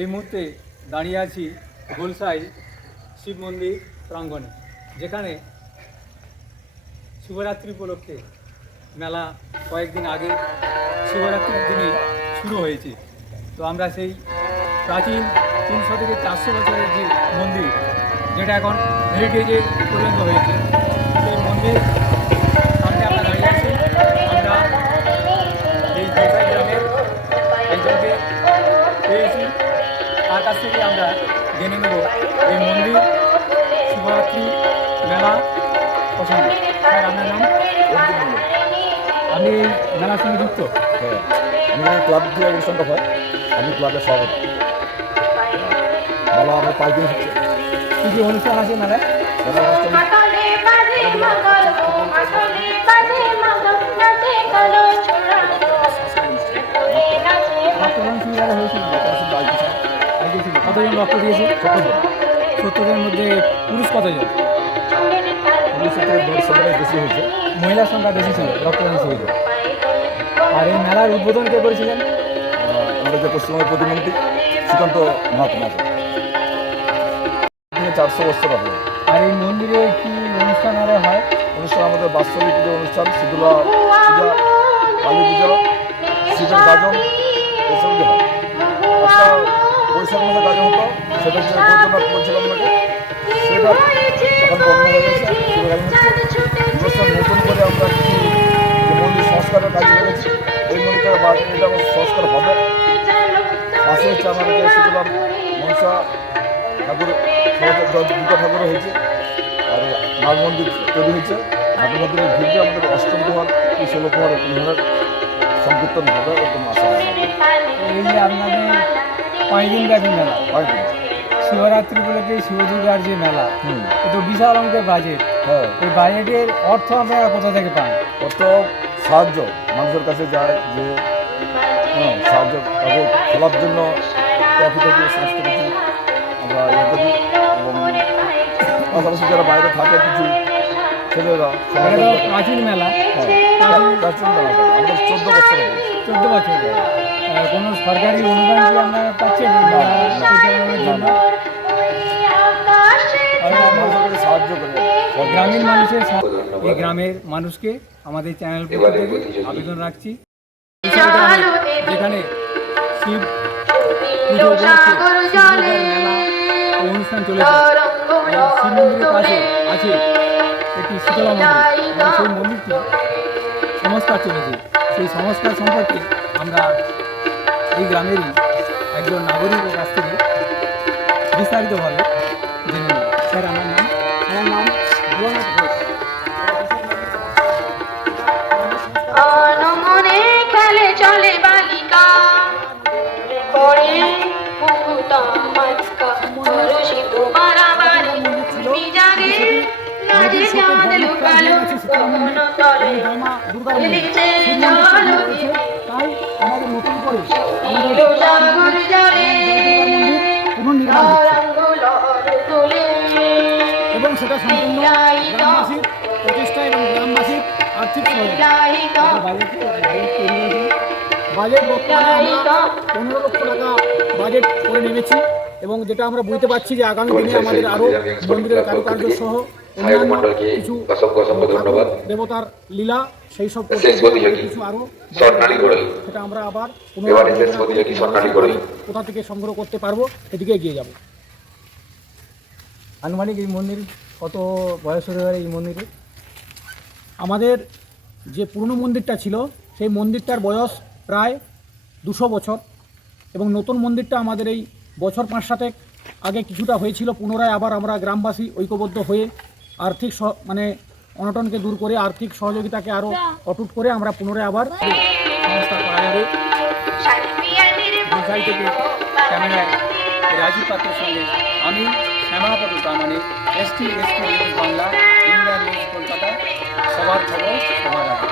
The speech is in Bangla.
এই মুহূর্তে দাঁড়িয়ে আছি গোলসাই শিব মন্দির প্রাঙ্গণে, যেখানে শিবরাত্রি উপলক্ষে মেলা কয়েকদিন আগে শিবরাত্রির দিনে শুরু হয়েছে। তো আমরা সেই প্রাচীন তিনশো থেকে চারশো বছরের যে মন্দির, যেটা এখন হেরিটেজে পরিণত হয়েছে, সেই মন্দির এই মন্দির শিবরাত্রি মেলা পছন্দ। স্যার আপনার নাম? আপনি মেলার সঙ্গে যুক্ত? হ্যাঁ আমি ক্লাব থেকে অনুষ্ঠানটা হয় আমি ক্লাবের সভাপতি। ভালো আমার পাঁচ দিন হচ্ছে। কী কী অনুষ্ঠান আছে মেলায়? মেলা ছিল। কতজন রক্ত দিয়েছে? সত্তরের মধ্যে পুরুষ কতজন মহিলার সংখ্যা বেশি ছিল রক্তদান শিবিরে আর এই মেলার উদ্বোধন কে করেছিলেন? আহ, আমাদের যে পশ্চিমবঙ্গের প্রতিমন্ত্রী শ্রীকান্ত মহাত্মা চারশো বছর হবে আর এই মন্দিরে কি অনুষ্ঠান আরে হয়? অনুষ্ঠান আমাদের বাৎসরিক যে অনুষ্ঠান শীতলা পূজা কালী পূজা শিবের গাজন এসব হয়। মাসে গাজন হতো সেটা বলছিলাম আপনাকে। সেটা এখন নতুন করে আমরা মন্দির সংস্কারের কাজে লেগেছি এই মন্দিরটা বা এটা সংস্কার হবে। পাশে হচ্ছে আমাদের যে শীতলাম মনসা ঠাকুর দুটো ঠাকুরও হয়েছে। আর নাগ মন্দির তৈরি হয়েছে। নাগ মন্দিরের ভিড়ে আমাদের অষ্টম কুমার কি ষোলো কুমার এখানে সংকীর্তন হবে ওরকম আশা এই আপনাদের পাঁচ দিন ব্যাপী মেলা? হয় শিবরাত্রি উপলক্ষে শিবদুর্গার যে মেলা? হুম। এ তো বিশাল অঙ্কের বাজেট হ্যাঁ। এই বাজেটের অর্থ আপনারা কোথা থেকে পান? কত সাহায্য। মানুষের কাছে যায় যে হ্যাঁ, সাহায্য তাকে খেলার জন্য ট্রফি টফি সমস্ত কিছু আমরা ইয়ে করি এবং পাশাপাশি যারা বাইরে থাকে কিছু ছেলেরা প্রাচীন মেলা হ্যাঁ, প্রাচীন মেলা আমাদের চোদ্দ বছর চোদ্দ বছর কোনো সরকারি অনুদান কি আপনারা পাচ্ছেন সাহায্য করি গ্রামীণ মানুষের এই গ্রামের মানুষকে আমাদের চ্যানেল আবেদন রাখছি যেখানে শিব অনুষ্ঠান চলেছে শিব মন্দিরের পাশে আছে একটি শীতলা মন্দির সেই মন্দিরটি, সংস্কার চলেছে। সেই সংস্কার সম্পর্কে আমরা এই গ্রামেরই একজন নাগরিকের কাছ থেকে বিস্তারিতভাবে সাগর জলে হচ্ছে আঙ্গুল তুলে এবং সেটা সম্পূর্ণ গ্রামবাসীর প্রচেষ্টা এবং গ্রামবাসীর আর্থিক বাজেট বর্তমানে পনেরো লক্ষ টাকা বাজেট করে নেমেছি এবং যেটা আমরা বুঝতে পারছি যে আগামী দিনে আমাদের আরও মন্দিরের কারুকার্য সহ সায়ক কিছু অসংখ্য অসংখ্য ধন্যবাদ। দেবতার লীলা সেই সব শেষ প্রতিযোগী স্বর্ণালী গোড়াই সেটা আমরা আবার এবারে শেষ প্রতিযোগী স্বর্ণালী গোড়াই কোথা থেকে সংগ্রহ করতে পারব সেদিকে এগিয়ে যাব। আনুমানিক এই মন্দির কত বয়স হতে পারে এই মন্দিরে? আমাদের যে পুরনো মন্দিরটা ছিল সেই মন্দিরটার বয়স প্রায় দুশো বছর এবং নতুন মন্দিরটা আমাদের এই বছর পাঁচ সাতেক আগে কিছুটা হয়েছিল পুনরায় আবার আমরা গ্রামবাসী ঐক্যবদ্ধ হয়ে আর্থিক মানে অনটনকে দূর করে আর্থিক সহযোগিতাকে আরও অটুট করে আমরা পুনরায় আবার সঙ্গে আমি শ্যামাপদ মানে বাংলা কলকাতা সবার খবর সবার